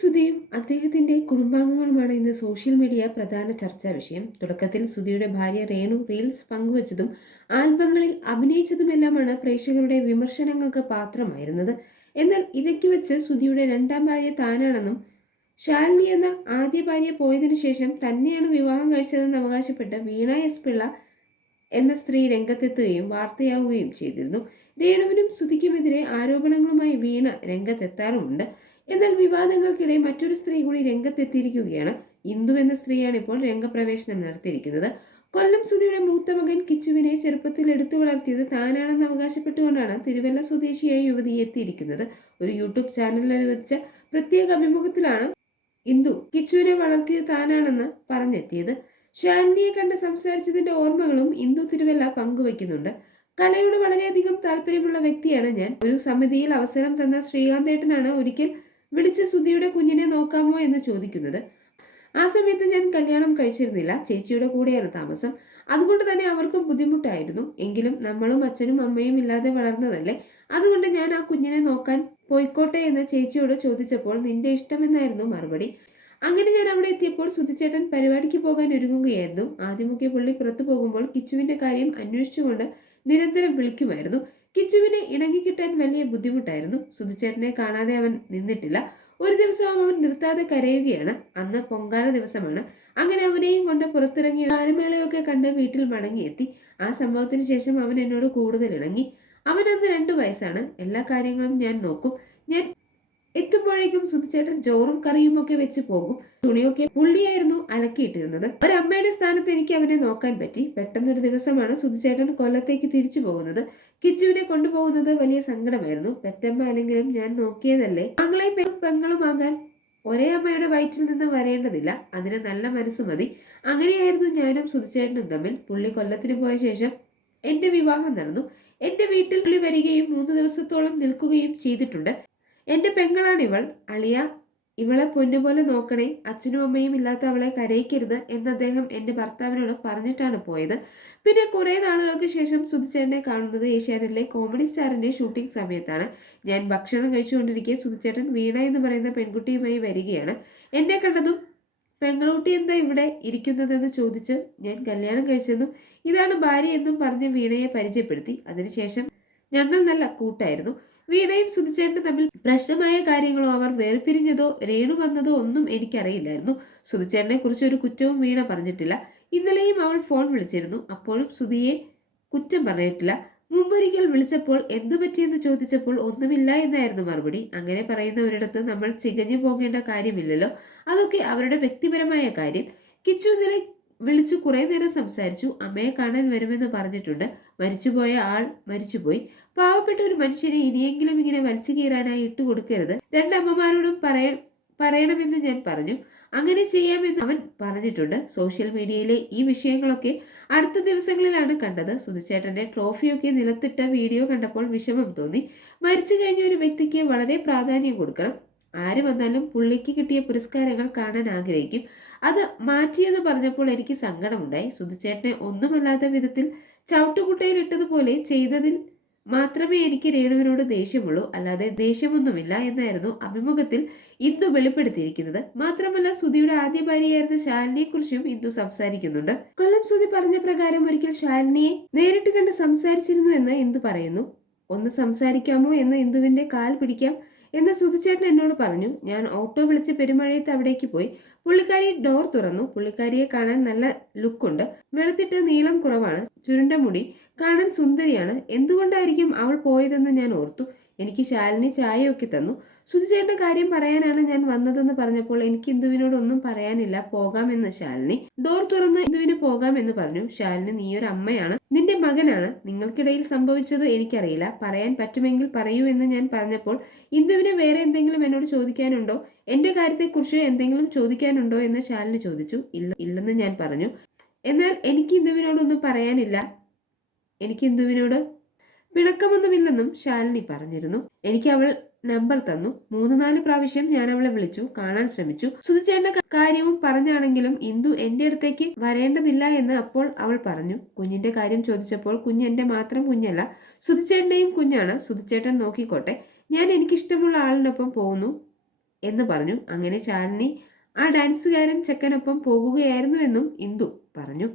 സുധിയും അദ്ദേഹത്തിന്റെ കുടുംബാംഗങ്ങളുമാണ് ഇന്ന് social media പ്രധാന ചർച്ചാ വിഷയം. തുടക്കത്തിൽ സുധിയുടെ ഭാര്യ രേണു റീൽസ് പങ്കുവച്ചതും ആൽബങ്ങളിൽ അഭിനയിച്ചതുമെല്ലാമാണ് പ്രേക്ഷകരുടെ വിമർശനങ്ങൾക്ക് പാത്രമായിരുന്നത്. എന്നാൽ ഇതൊക്കെ വെച്ച് സുധിയുടെ രണ്ടാം ഭാര്യ താനാണെന്നും ശാലിനി എന്ന ആദ്യ ഭാര്യ പോയതിനു ശേഷം തന്നെയാണ് വിവാഹം കഴിച്ചതെന്ന് അവകാശപ്പെട്ട് വീണ എസ് പിള്ള എന്ന സ്ത്രീ രംഗത്തെത്തുകയും വാർത്തയാവുകയും ചെയ്തിരുന്നു. രേണുവിനും സുധിക്കുമെതിരെ ആരോപണങ്ങളുമായി വീണ രംഗത്തെത്താറുമുണ്ട്. എന്നാൽ വിവാദങ്ങൾക്കിടെ മറ്റൊരു സ്ത്രീ കൂടി രംഗത്തെത്തിയിരിക്കുകയാണ്. ഇന്ദു എന്ന സ്ത്രീയാണ് ഇപ്പോൾ രംഗപ്രവേശനം നടത്തിയിരിക്കുന്നത്. കൊല്ലം സുധിയുടെ മൂത്ത മകൻ കിച്ചുവിനെ ചെറുപ്പത്തിൽ എടുത്തു വളർത്തിയത് താനാണെന്ന് അവകാശപ്പെട്ടുകൊണ്ടാണ് തിരുവല്ല സ്വദേശിയായ യുവതി എത്തിയിരിക്കുന്നത്. ഒരു യൂട്യൂബ് ചാനലിൽ അനുവദിച്ച പ്രത്യേക അഭിമുഖത്തിലാണ് ഇന്ദു കിച്ചുവിനെ വളർത്തിയത് താനാണെന്ന് പറഞ്ഞെത്തിയത്. ഷാനിയെ കണ്ട് സംസാരിച്ചതിന്റെ ഓർമ്മകളും ഇന്ദു തിരുവല്ല പങ്കുവയ്ക്കുന്നുണ്ട്. കലയോട് വളരെയധികം താല്പര്യമുള്ള വ്യക്തിയാണ് ഞാൻ. ഒരു സമിതിയിൽ അവസരം തന്ന ശ്രീകാന്തേട്ടനാണ് ഒരിക്കൽ വിളിച്ച് സുധിയുടെ കുഞ്ഞിനെ നോക്കാമോ എന്ന് ചോദിക്കുന്നത്. ആ സമയത്ത് ഞാൻ കല്യാണം കഴിച്ചിരുന്നില്ല. ചേച്ചിയുടെ കൂടെയാണ് താമസം. അതുകൊണ്ട് തന്നെ അവർക്കും ബുദ്ധിമുട്ടായിരുന്നു. എങ്കിലും നമ്മളും അച്ഛനും അമ്മയും ഇല്ലാതെ വളർന്നതല്ലേ? അതുകൊണ്ട് ഞാൻ ആ കുഞ്ഞിനെ നോക്കാൻ പോയിക്കോട്ടെ എന്ന് ചേച്ചിയോട് ചോദിച്ചപ്പോൾ നിന്റെ ഇഷ്ടമെന്നായിരുന്നു മറുപടി. അങ്ങനെ ഞാൻ അവിടെ എത്തിയപ്പോൾ സുധിച്ചേട്ടൻ പരിപാടിക്ക് പോകാൻ ഒരുങ്ങുകയായിരുന്നു. ആദ്യമൊക്കെ പുള്ളി പുറത്തു പോകുമ്പോൾ കിച്ചുവിന്റെ കാര്യം അന്വേഷിച്ചുകൊണ്ട് നിരന്തരം വിളിക്കുമായിരുന്നു. കിച്ചുവിനെ ഇണങ്ങിക്കിട്ടാൻ വലിയ ബുദ്ധിമുട്ടായിരുന്നു. സുധിച്ചേട്ടനെ കാണാതെ അവൻ നിന്നിട്ടില്ല. ഒരു ദിവസം അവൻ നിർത്താതെ കരയുകയാണ്. അന്ന് പൊങ്കാല ദിവസമാണ്. അങ്ങനെ അവനെയും കൊണ്ട് പുറത്തിറങ്ങി ഗാനമേളയൊക്കെ കണ്ട് വീട്ടിൽ മടങ്ങിയെത്തി. ആ സംഭവത്തിന് ശേഷം അവൻ എന്നോട് കൂടുതൽ ഇണങ്ങി. അവൻ അന്ന് രണ്ടു വയസ്സാണ്. എല്ലാ കാര്യങ്ങളും ഞാൻ നോക്കും. ഞാൻ എത്തുമ്പോഴേക്കും സുധിച്ചേട്ടൻ ചോറും കറിയും ഒക്കെ വെച്ച് പോകും. തുണിയൊക്കെ പുള്ളിയായിരുന്നു അലക്കിയിട്ടിരുന്നത്. ഒരമ്മയുടെ സ്ഥാനത്ത് എനിക്ക് അവനെ നോക്കാൻ പറ്റി. പെട്ടെന്നൊരു ദിവസമാണ് സുധിച്ചേട്ടൻ കൊല്ലത്തേക്ക് തിരിച്ചു പോകുന്നത്. കിച്ചുവിനെ കൊണ്ടുപോകുന്നത് വലിയ സങ്കടമായിരുന്നു. പെറ്റമ്മ അല്ലെങ്കിലും ഞാൻ നോക്കിയതല്ലേ? ആങ്ങളെയും പെങ്ങളുമാകാൻ ഒരേ അമ്മയുടെ വയറ്റിൽ നിന്ന് വരേണ്ടതില്ല. അതിന് നല്ല മനസ്സ് മതി. അങ്ങനെയായിരുന്നു ഞാനും സുധിച്ചേട്ടനും തമ്മിൽ. പുള്ളി കൊല്ലത്തിന് പോയ ശേഷം എന്റെ വിവാഹം നടന്നു. എന്റെ വീട്ടിൽ പുള്ളി വരികയും മൂന്ന് ദിവസത്തോളം നിൽക്കുകയും ചെയ്തിട്ടുണ്ട്. എന്റെ പെങ്ങളാണ് ഇവൾ. അളിയ ഇവളെ പൊന്നുപോലെ നോക്കണേ. അച്ഛനും അമ്മയും ഇല്ലാത്ത അവളെ കരയിക്കരുത് എന്ന് അദ്ദേഹം എന്റെ ഭർത്താവിനോട് പറഞ്ഞിട്ടാണ് പോയത്. പിന്നെ കുറേ നാളുകൾക്ക് ശേഷം സുധിച്ചേട്ടനെ കാണുന്നത് ഏഷ്യാനെറ്റിലെ കോമഡി സ്റ്റാറിന്റെ ഷൂട്ടിംഗ് സമയത്താണ്. ഞാൻ ഭക്ഷണം കഴിച്ചുകൊണ്ടിരിക്കെ സുധിച്ചേട്ടൻ വീണ എന്ന് പറയുന്ന പെൺകുട്ടിയുമായി വരികയാണ്. എന്നെ കണ്ടതും പെങ്ങളൂട്ടി എന്താ ഇവിടെ ഇരിക്കുന്നതെന്ന് ചോദിച്ച് ഞാൻ കല്യാണം കഴിച്ചെന്നും ഇതാണ് ഭാര്യ എന്നും പറഞ്ഞ് വീണയെ പരിചയപ്പെടുത്തി. അതിനുശേഷം ഞങ്ങൾ നല്ല കൂട്ടായിരുന്നു. വീണയും സുധിച്ചേട്ടനും തമ്മിൽ പ്രശ്നമായ കാര്യങ്ങളോ അവർ വേർപിരിഞ്ഞതോ രേണു വന്നതോ ഒന്നും എനിക്കറിയില്ലായിരുന്നു. സുധിച്ചേട്ടനെ കുറിച്ച് ഒരു കുറ്റവും വീണ പറഞ്ഞിട്ടില്ല. ഇന്നലെയും അവൾ ഫോൺ വിളിച്ചിരുന്നു. അപ്പോഴും സുധിയെ കുറ്റം പറഞ്ഞിട്ടില്ല. മുമ്പൊരിക്കൽ വിളിച്ചപ്പോൾ എന്തു പറ്റിയെന്ന് ചോദിച്ചപ്പോൾ ഒന്നുമില്ല എന്നായിരുന്നു മറുപടി. അങ്ങനെ പറയുന്ന ഒരിടത്ത് നമ്മൾ ചികഞ്ഞു പോകേണ്ട കാര്യമില്ലല്ലോ. അതൊക്കെ അവരുടെ വ്യക്തിപരമായ കാര്യം. കിച്ചു ഇന്നലെ വിളിച്ചു കുറേ നേരം സംസാരിച്ചു. അമ്മയെ കാണാൻ വരുമെന്ന് പറഞ്ഞിട്ടുണ്ട്. മരിച്ചുപോയ ആൾ മരിച്ചുപോയി. പാവപ്പെട്ട ഒരു മനുഷ്യനെ ഇനിയെങ്കിലും ഇങ്ങനെ വലിച്ചു കീറാനായി ഇട്ടു കൊടുക്കരുത്. രണ്ടമ്മമാരോടും പറയ പറയണമെന്ന് ഞാൻ പറഞ്ഞു. അങ്ങനെ ചെയ്യാമെന്ന് അവൻ പറഞ്ഞിട്ടുണ്ട്. സോഷ്യൽ മീഡിയയിലെ ഈ വിഷയങ്ങളൊക്കെ അടുത്ത ദിവസങ്ങളിലാണ് കണ്ടത്. സുധിച്ചേട്ടന്റെ ട്രോഫിയൊക്കെ നിലത്തിട്ട വീഡിയോ കണ്ടപ്പോൾ വിഷമം തോന്നി. മരിച്ചു കഴിഞ്ഞ ഒരു വ്യക്തിക്ക് വളരെ പ്രാധാന്യം കൊടുക്കണം. ആര് വന്നാലും പുള്ളിക്ക് കിട്ടിയ പുരസ്കാരങ്ങൾ കാണാൻ ആഗ്രഹിക്കും. അത് മാറ്റിയെന്ന് പറഞ്ഞപ്പോൾ എനിക്ക് സങ്കടമുണ്ടായി. സുധിച്ചേട്ടനെ ഒന്നുമല്ലാത്ത വിധത്തിൽ ചവിട്ടുകുട്ടയിൽ ഇട്ടതുപോലെ ചെയ്തതിൽ മാത്രമേ എനിക്ക് രേണുവിനോട് ദേഷ്യമുള്ളൂ അല്ലാതെ ദേഷ്യമൊന്നുമില്ല എന്നായിരുന്നു അഭിമുഖത്തിൽ ഇന്ദു വെളിപ്പെടുത്തിയിരിക്കുന്നത്. മാത്രമല്ല സുധിയുടെ ആദ്യ ഭാര്യയായിരുന്ന ശാലിനിയെ കുറിച്ചും ഇന്ദു സംസാരിക്കുന്നുണ്ട്. കൊല്ലം സുധി പറഞ്ഞ പ്രകാരം ഒരിക്കൽ ശാലിനിയെ നേരിട്ട് കണ്ട് സംസാരിച്ചിരുന്നു എന്ന് ഇന്ദു പറയുന്നു. ഒന്ന് സംസാരിക്കാമോ? എന്ന് ഇന്ദുവിന്റെ കാൽ പിടിക്കാം. എന്ന് സുധിച്ചേട്ടൻ എന്നോട് പറഞ്ഞു. ഞാൻ ഓട്ടോ വിളിച്ച് പെരുമഴയത്ത് അവിടേക്ക് പോയി. പുള്ളിക്കാരി ഡോർ തുറന്നു. പുള്ളിക്കാരിയെ കാണാൻ നല്ല ലുക്കുണ്ട് വെളുത്തിട്ട് നീളം കുറവാണ്. ചുരുണ്ട മുടി. കാണാൻ സുന്ദരിയാണ്. എന്തുകൊണ്ടായിരിക്കും അവൾ പോയതെന്ന് ഞാൻ ഓർത്തു. എനിക്ക് ശാലിനി ചായയൊക്കെ തന്നു. സുധിച്ചേട്ടന്റെ കാര്യം പറയാനാണ് ഞാൻ വന്നതെന്ന് പറഞ്ഞപ്പോൾ എനിക്ക് ഇന്ദുവിനോടൊന്നും പറയാനില്ല. പോകാമെന്ന് ശാലിനി. ഡോർ തുറന്ന് ഇന്ദുവിന് പോകാമെന്ന് പറഞ്ഞു. ശാലിനി നീ ഒരു അമ്മയാണ്. നിന്റെ മകനാണ്. നിങ്ങൾക്കിടയിൽ സംഭവിച്ചത് എനിക്കറിയില്ല. പറയാൻ പറ്റുമെങ്കിൽ പറയൂ എന്ന് ഞാൻ പറഞ്ഞപ്പോൾ ഇന്ദുവിന് വേറെ എന്തെങ്കിലും എന്നോട് ചോദിക്കാനുണ്ടോ? എന്റെ കാര്യത്തെക്കുറിച്ച് എന്തെങ്കിലും ചോദിക്കാനുണ്ടോ? എന്ന് ശാലിനി ചോദിച്ചു. ഇല്ല ഇല്ലെന്ന് ഞാൻ പറഞ്ഞു. എന്നാൽ എനിക്ക് ഇന്ദുവിനോടൊന്നും പറയാനില്ല. എനിക്ക് ഇന്ദുവിനോട് പിണക്കമൊന്നുമില്ലെന്നും ശാലിനി പറഞ്ഞിരുന്നു. എനിക്ക് അവൾ നമ്പർ തന്നു. മൂന്ന് നാല് പ്രാവശ്യം ഞാൻ അവളെ വിളിച്ചു. കാണാൻ ശ്രമിച്ചു. സുധിച്ചേട്ട കാര്യവും പറഞ്ഞാണെങ്കിലും ഇന്ദു എന്റെ അടുത്തേക്ക് വരേണ്ടതില്ല എന്ന് അപ്പോൾ അവൾ പറഞ്ഞു. കുഞ്ഞിന്റെ കാര്യം ചോദിച്ചപ്പോൾ കുഞ്ഞ് എന്റെ മാത്രം കുഞ്ഞല്ല. സുധിച്ചേട്ടന്റെയും കുഞ്ഞാണ്. സുധിച്ചേട്ടൻ നോക്കിക്കോട്ടെ. ഞാൻ എനിക്കിഷ്ടമുള്ള ആളിനൊപ്പം പോകുന്നു എന്ന് പറഞ്ഞു. അങ്ങനെ ശാലിനി ആ ഡാൻസുകാരൻ ചെക്കനൊപ്പം പോകുകയായിരുന്നുവെന്നും ഇന്ദു പറഞ്ഞു.